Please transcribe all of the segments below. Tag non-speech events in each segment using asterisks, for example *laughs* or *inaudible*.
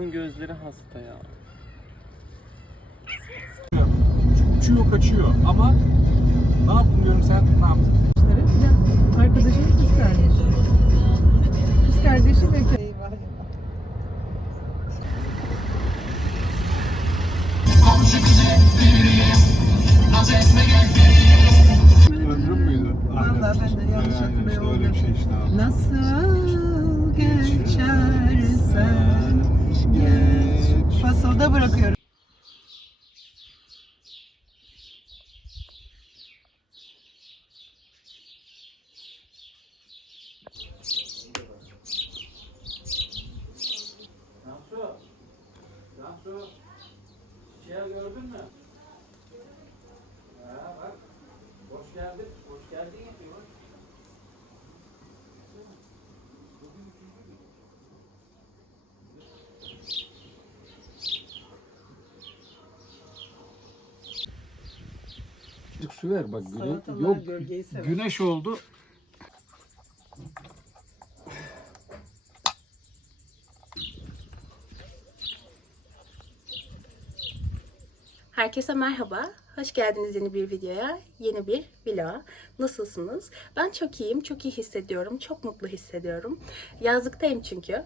Şunun gözleri hasta ya. Uçuyor kaçıyor ama ne yaptın diyorum sen ne yaptın? Ya, Arkadaşımın kız kardeşi. Kız kardeşi müydü? Ben de yanlış işte öyle bir şey işte abi. Nasıl geçersen geç. Fasolda bırakıyorum. Azıcık su ver bak. Güne, Salatalar yok gölgeyi sever. güneş oldu. Herkese merhaba. Hoş geldiniz yeni bir videoya, yeni bir vloga. Nasılsınız? Ben çok iyiyim, çok iyi hissediyorum, çok mutlu hissediyorum. Yazlıktayım çünkü.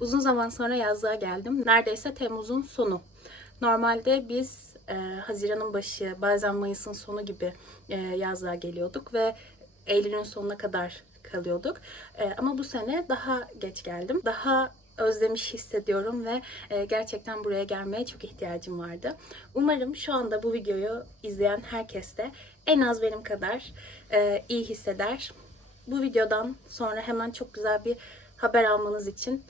Uzun zaman sonra yazlığa geldim. Neredeyse Temmuz'un sonu. Normalde biz e, Haziran'ın başı, bazen Mayıs'ın sonu gibi e, yazlığa geliyorduk ve Eylül'ün sonuna kadar kalıyorduk. E, ama bu sene daha geç geldim. Daha özlemiş hissediyorum ve e, gerçekten buraya gelmeye çok ihtiyacım vardı. Umarım şu anda bu videoyu izleyen herkes de en az benim kadar e, iyi hisseder. Bu videodan sonra hemen çok güzel bir haber almanız için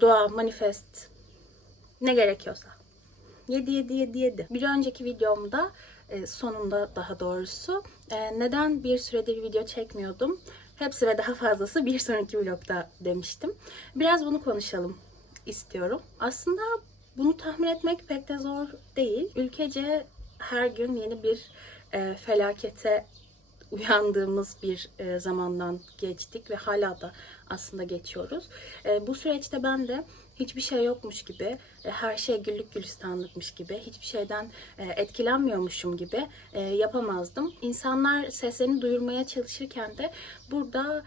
dua, manifest ne gerekiyorsa 7 7 7 7. Bir önceki videomda e, sonunda daha doğrusu e, neden bir süredir video çekmiyordum? Hepsi ve daha fazlası bir sonraki vlogda demiştim. Biraz bunu konuşalım istiyorum. Aslında bunu tahmin etmek pek de zor değil. Ülkece her gün yeni bir e, felakete uyandığımız bir zamandan geçtik ve hala da aslında geçiyoruz. Bu süreçte ben de hiçbir şey yokmuş gibi, e, her şey güllük gülistanlıkmış gibi, hiçbir şeyden e, etkilenmiyormuşum gibi e, yapamazdım. İnsanlar seslerini duyurmaya çalışırken de burada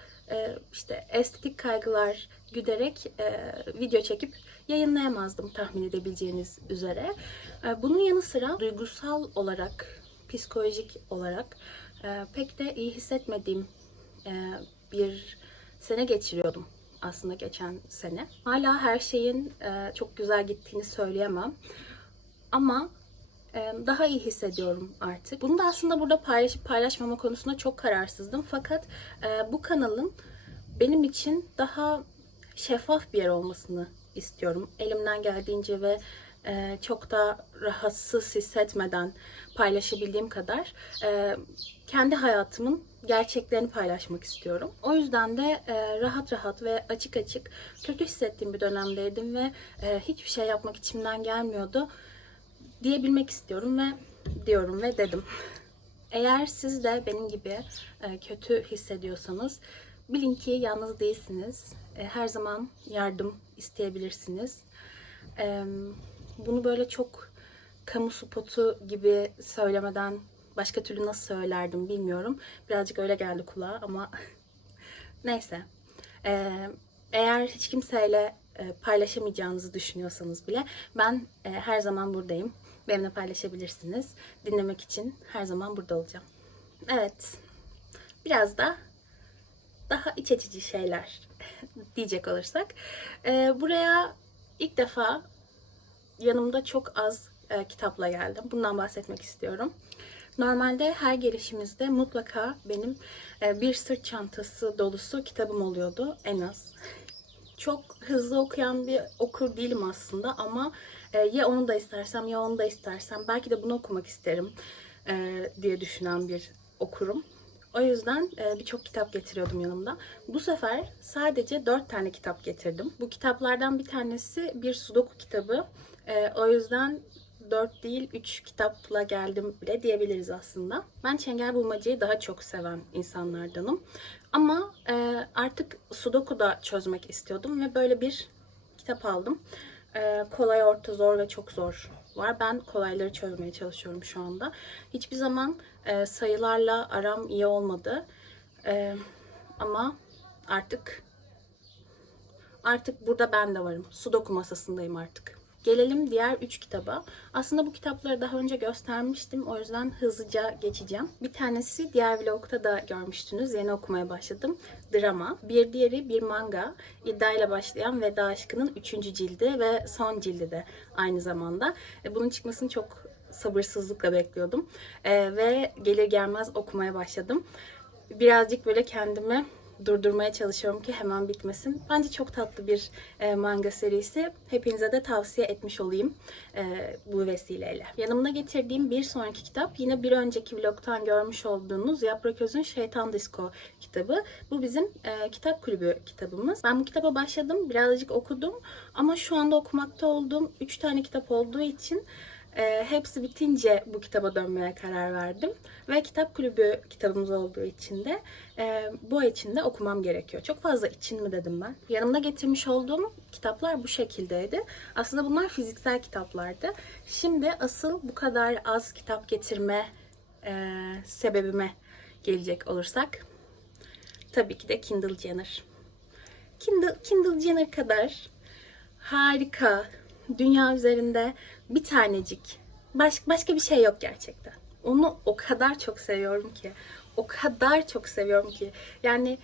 işte estetik kaygılar güderek video çekip yayınlayamazdım tahmin edebileceğiniz üzere. Bunun yanı sıra duygusal olarak, psikolojik olarak pek de iyi hissetmediğim bir sene geçiriyordum aslında geçen sene. Hala her şeyin e, çok güzel gittiğini söyleyemem. Ama e, daha iyi hissediyorum artık. Bunu da aslında burada paylaşıp paylaşmama konusunda çok kararsızdım. Fakat e, bu kanalın benim için daha şeffaf bir yer olmasını istiyorum. Elimden geldiğince ve e, çok da rahatsız hissetmeden paylaşabildiğim kadar e, kendi hayatımın gerçeklerini paylaşmak istiyorum. O yüzden de e, rahat rahat ve açık açık kötü hissettiğim bir dönemdeydim ve hiçbir şey yapmak içimden gelmiyordu diyebilmek istiyorum ve diyorum ve dedim. Eğer siz de benim gibi kötü hissediyorsanız bilin ki yalnız değilsiniz. Her zaman yardım isteyebilirsiniz. E, bunu böyle çok kamu spotu gibi söylemeden başka türlü nasıl söylerdim bilmiyorum. Birazcık öyle geldi kulağa ama *laughs* neyse. E, eğer hiç kimseyle e, paylaşamayacağınızı düşünüyorsanız bile ben e, her zaman buradayım. Benimle paylaşabilirsiniz. Dinlemek için her zaman burada olacağım. Evet. Biraz da daha iç açıcı şeyler *laughs* diyecek olursak. E, buraya ilk defa yanımda çok az e, kitapla geldim. Bundan bahsetmek istiyorum. Normalde her gelişimizde mutlaka benim e, bir sırt çantası dolusu kitabım oluyordu en az. Çok hızlı okuyan bir okur değilim aslında ama e, ya onu da istersem ya onu da istersem belki de bunu okumak isterim e, diye düşünen bir okurum. O yüzden e, birçok kitap getiriyordum yanımda. Bu sefer sadece dört tane kitap getirdim. Bu kitaplardan bir tanesi bir sudoku kitabı. E, o yüzden 4 değil 3 kitapla geldim bile diyebiliriz aslında. Ben çengel bulmacayı daha çok seven insanlardanım. Ama e, artık sudoku da çözmek istiyordum ve böyle bir kitap aldım. Ee, kolay, orta, zor ve çok zor var. Ben kolayları çözmeye çalışıyorum şu anda. Hiçbir zaman e, sayılarla aram iyi olmadı. Ee, ama artık artık burada ben de varım. Sudoku masasındayım artık. Gelelim diğer üç kitaba. Aslında bu kitapları daha önce göstermiştim. O yüzden hızlıca geçeceğim. Bir tanesi diğer vlogda da görmüştünüz. Yeni okumaya başladım. Drama. Bir diğeri bir manga. İddiayla başlayan Veda Aşkı'nın üçüncü cildi ve son cildi de aynı zamanda. E, Bunun çıkmasını çok sabırsızlıkla bekliyordum. E, ve gelir gelmez okumaya başladım. Birazcık böyle kendimi durdurmaya çalışıyorum ki hemen bitmesin. Bence çok tatlı bir e, manga serisi. Hepinize de tavsiye etmiş olayım e, bu vesileyle. Yanımda getirdiğim bir sonraki kitap yine bir önceki vlogtan görmüş olduğunuz Yaprak Öz'ün Şeytan Disko kitabı. Bu bizim e, kitap kulübü kitabımız. Ben bu kitaba başladım, birazcık okudum ama şu anda okumakta olduğum 3 tane kitap olduğu için e, hepsi bitince bu kitaba dönmeye karar verdim. Ve kitap kulübü kitabımız olduğu için de e, bu ay içinde okumam gerekiyor. Çok fazla için mi dedim ben. Yanımda getirmiş olduğum kitaplar bu şekildeydi. Aslında bunlar fiziksel kitaplardı. Şimdi asıl bu kadar az kitap getirme e, sebebime gelecek olursak tabii ki de Kindle Jenner. Kindle, Kindle Jenner kadar harika, dünya üzerinde bir tanecik. Baş, başka bir şey yok gerçekten. Onu o kadar çok seviyorum ki. O kadar çok seviyorum ki. Yani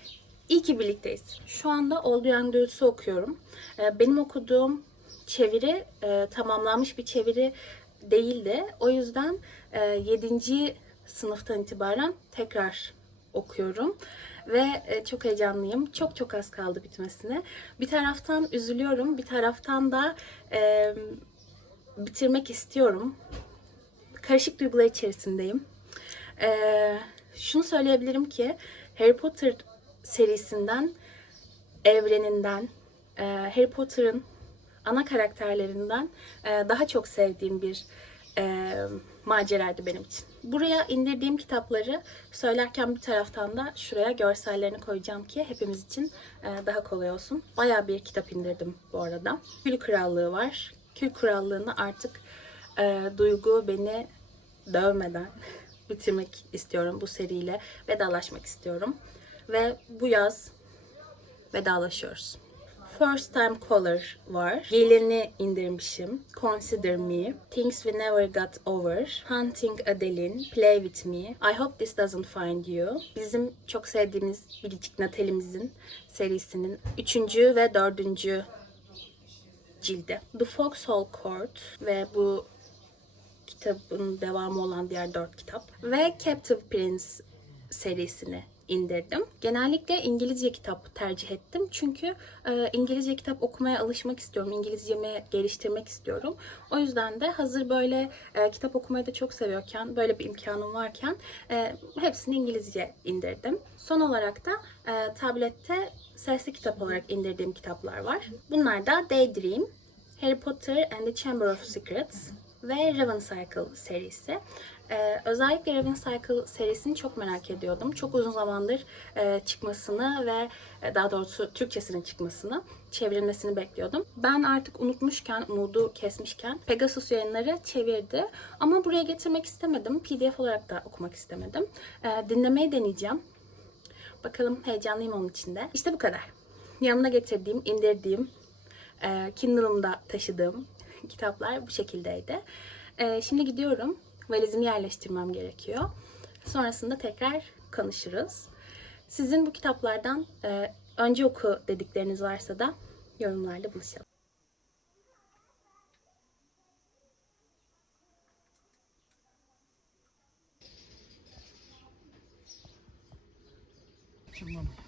iyi ki birlikteyiz. Şu anda Olduyan Dürüsü okuyorum. Ee, Benim okuduğum çeviri e, tamamlanmış bir çeviri değildi. O yüzden 7. sınıftan itibaren tekrar okuyorum ve e, çok heyecanlıyım. Çok çok az kaldı bitmesine. Bir taraftan üzülüyorum, bir taraftan da e, bitirmek istiyorum. Karışık duygular içerisindeyim. E, şunu söyleyebilirim ki Harry Potter serisinden, evreninden, e, Harry Potter'ın ana karakterlerinden e, daha çok sevdiğim bir e, maceraydı benim için. Buraya indirdiğim kitapları söylerken bir taraftan da şuraya görsellerini koyacağım ki hepimiz için e, daha kolay olsun. Bayağı bir kitap indirdim bu arada. Kül Krallığı var. Kül Krallığı'nı artık e, Duygu beni dövmeden *laughs* bitirmek istiyorum bu seriyle. Vedalaşmak istiyorum. Ve bu yaz vedalaşıyoruz. First Time Caller var. Gelini indirmişim. Consider Me. Things We Never Got Over. Hunting Adeline. Play With Me. I Hope This Doesn't Find You. Bizim çok sevdiğimiz Biricik Natalie'mizin serisinin üçüncü ve dördüncü cildi. The Foxhole Court ve bu kitabın devamı olan diğer dört kitap. Ve Captive Prince serisini indirdim. Genellikle İngilizce kitap tercih ettim. Çünkü e, İngilizce kitap okumaya alışmak istiyorum. İngilizcemi geliştirmek istiyorum. O yüzden de hazır böyle e, kitap okumayı da çok seviyorken, böyle bir imkanım varken e, hepsini İngilizce indirdim. Son olarak da e, tablette sesli kitap olarak indirdiğim kitaplar var. Bunlar da Daydream, Harry Potter and the Chamber of Secrets ve Raven Cycle serisi. Ee, özellikle Raven Cycle serisini çok merak ediyordum. Çok uzun zamandır e, çıkmasını ve e, daha doğrusu Türkçesinin çıkmasını, çevrilmesini bekliyordum. Ben artık unutmuşken, umudu kesmişken Pegasus yayınları çevirdi. Ama buraya getirmek istemedim. PDF olarak da okumak istemedim. Ee, dinlemeyi deneyeceğim. Bakalım heyecanlıyım onun için de. İşte bu kadar. Yanına getirdiğim, indirdiğim, e, Kindle'ımda taşıdığım *laughs* kitaplar bu şekildeydi. E, şimdi gidiyorum. Valizimi yerleştirmem gerekiyor. Sonrasında tekrar konuşuruz. Sizin bu kitaplardan e, önce oku dedikleriniz varsa da yorumlarda buluşalım. Tamam.